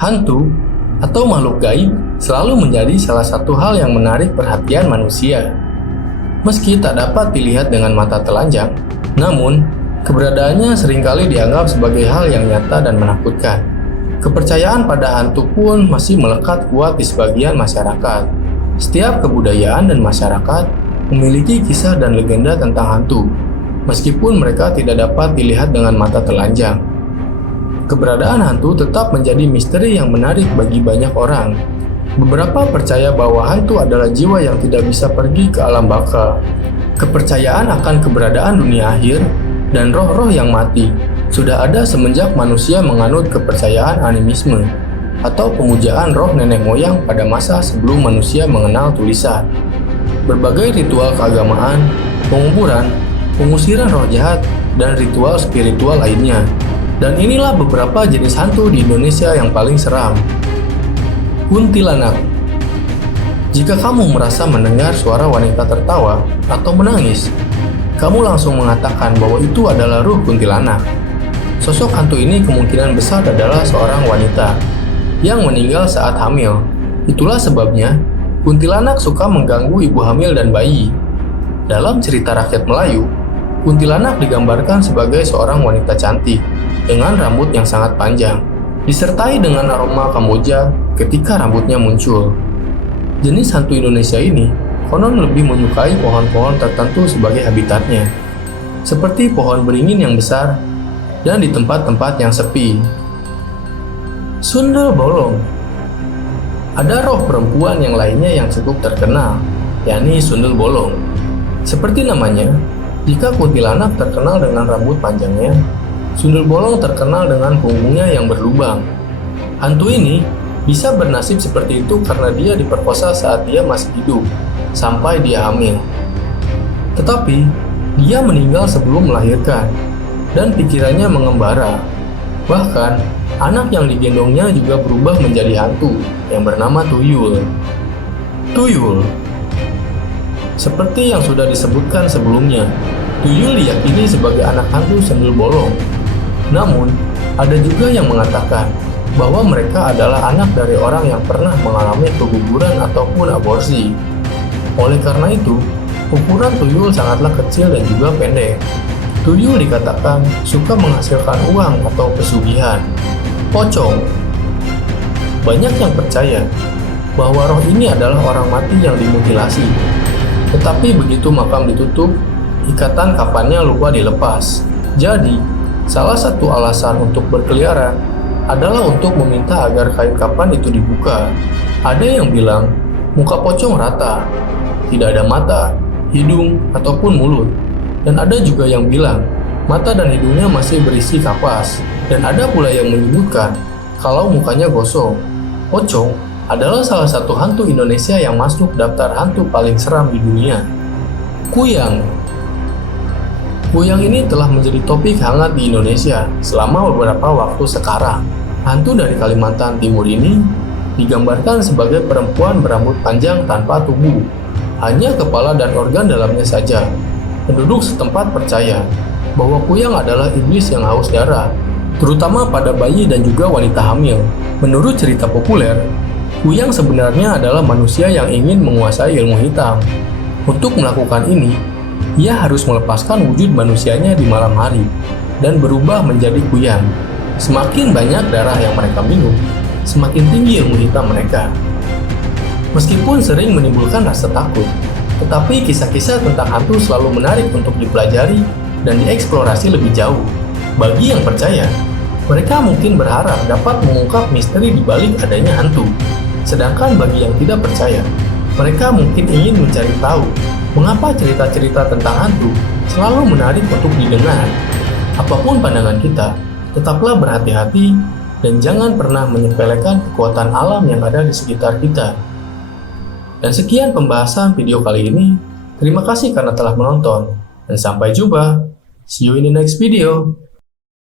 Hantu atau makhluk gaib selalu menjadi salah satu hal yang menarik perhatian manusia. Meski tak dapat dilihat dengan mata telanjang, namun keberadaannya seringkali dianggap sebagai hal yang nyata dan menakutkan. Kepercayaan pada hantu pun masih melekat kuat di sebagian masyarakat. Setiap kebudayaan dan masyarakat memiliki kisah dan legenda tentang hantu, meskipun mereka tidak dapat dilihat dengan mata telanjang. Keberadaan hantu tetap menjadi misteri yang menarik bagi banyak orang. Beberapa percaya bahwa hantu adalah jiwa yang tidak bisa pergi ke alam baka. Kepercayaan akan keberadaan dunia akhir dan roh-roh yang mati sudah ada semenjak manusia menganut kepercayaan animisme atau pemujaan roh nenek moyang pada masa sebelum manusia mengenal tulisan. Berbagai ritual keagamaan, penguburan, pengusiran roh jahat, dan ritual spiritual lainnya. Dan inilah beberapa jenis hantu di Indonesia yang paling seram. Kuntilanak. Jika kamu merasa mendengar suara wanita tertawa atau menangis, kamu langsung mengatakan bahwa itu adalah ruh kuntilanak. Sosok hantu ini kemungkinan besar adalah seorang wanita yang meninggal saat hamil. Itulah sebabnya kuntilanak suka mengganggu ibu hamil dan bayi. Dalam cerita rakyat Melayu, kuntilanak digambarkan sebagai seorang wanita cantik dengan rambut yang sangat panjang, disertai dengan aroma Kamboja ketika rambutnya muncul. Jenis hantu Indonesia ini konon lebih menyukai pohon-pohon tertentu sebagai habitatnya, seperti pohon beringin yang besar dan di tempat-tempat yang sepi. Sundel bolong. Ada roh perempuan yang lainnya yang cukup terkenal, yakni sundel bolong. Seperti namanya, jika kuntilanak terkenal dengan rambut panjangnya, sundel bolong terkenal dengan punggungnya yang berlubang. Hantu ini bisa bernasib seperti itu karena dia diperkosa saat dia masih hidup, sampai dia hamil. Tetapi, dia meninggal sebelum melahirkan, dan pikirannya mengembara. Bahkan, anak yang digendongnya juga berubah menjadi hantu yang bernama Tuyul. Tuyul. Seperti yang sudah disebutkan sebelumnya, Tuyul diyakini sebagai anak hantu sundel bolong. Namun, ada juga yang mengatakan bahwa mereka adalah anak dari orang yang pernah mengalami keguguran ataupun aborsi. Oleh karena itu, ukuran tuyul sangatlah kecil dan juga pendek. Tuyul dikatakan suka menghasilkan uang atau pesugihan. Pocong. Banyak yang percaya bahwa roh ini adalah orang mati yang dimutilasi. Tetapi begitu makam ditutup, ikatan kafannya lupa dilepas. Jadi, salah satu alasan untuk berkeliaran adalah untuk meminta agar kain kafan itu dibuka. Ada yang bilang muka pocong rata, tidak ada mata, hidung, ataupun mulut. Dan ada juga yang bilang mata dan hidungnya masih berisi kapas. Dan ada pula yang menyebutkan kalau mukanya gosong. Pocong adalah salah satu hantu Indonesia yang masuk daftar hantu paling seram di dunia. Kuyang. Kuyang ini telah menjadi topik hangat di Indonesia selama beberapa waktu sekarang. Hantu dari Kalimantan Timur ini digambarkan sebagai perempuan berambut panjang tanpa tubuh, hanya kepala dan organ dalamnya saja. Penduduk setempat percaya bahwa kuyang adalah iblis yang haus darah, terutama pada bayi dan juga wanita hamil. Menurut cerita populer, kuyang sebenarnya adalah manusia yang ingin menguasai ilmu hitam. Untuk melakukan ini, ia harus melepaskan wujud manusianya di malam hari dan berubah menjadi kuyang. Semakin banyak darah yang mereka minum, semakin tinggi ilmu hitam mereka. Meskipun sering menimbulkan rasa takut, tetapi kisah-kisah tentang hantu selalu menarik untuk dipelajari dan dieksplorasi lebih jauh. Bagi yang percaya, mereka mungkin berharap dapat mengungkap misteri di balik adanya hantu. Sedangkan bagi yang tidak percaya, mereka mungkin ingin mencari tahu mengapa cerita-cerita tentang hantu selalu menarik untuk didengar. Apapun pandangan kita, tetaplah berhati-hati dan jangan pernah menyepelekan kekuatan alam yang ada di sekitar kita. Dan sekian pembahasan video kali ini. Terima kasih karena telah menonton, dan sampai jumpa. See you in the next video.